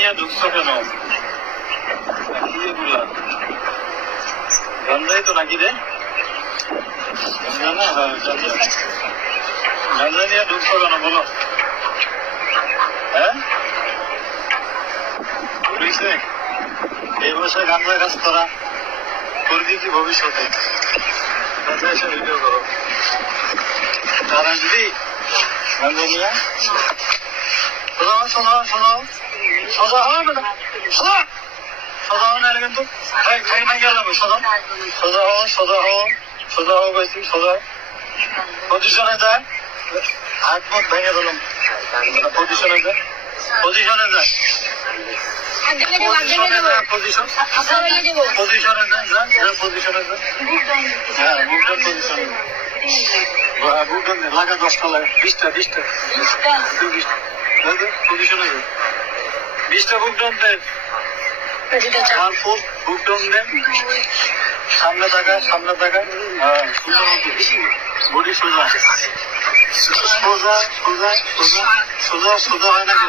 নিয়ে ঢুকছো কেন? কি এগুলা? গাঞ্জাই তো নাকি রে? গাঞ্জা না? হ্যাঁ, গাঞ্জা নিয়ে ঢুকছো কেন বলো? হ্যাঁ, বুঝছে এই বছর গাঞ্জা কাজ করা করবি কি ভবিষ্যতে? গাঞ্জা এসে ভিডিও করো তারা যদি গাঞ্জা নিয়ে সোজা হও না, সোজা হও না কিন্তু খাই না গেলাম সোজা হও গেছি সোজা পজিশনে যায় হাত মুখ ভেঙে দিলাম পজিশনে যায় পজিশনে যায় হ্যাঁ বুকডাউন লাগা 10টা লাগে 20টা পজিশনে যায় 20টা বুকডাউন দেন বুকডাউন দেন সামনে থাকা হ্যাঁ বডি সোজা হয় নাকি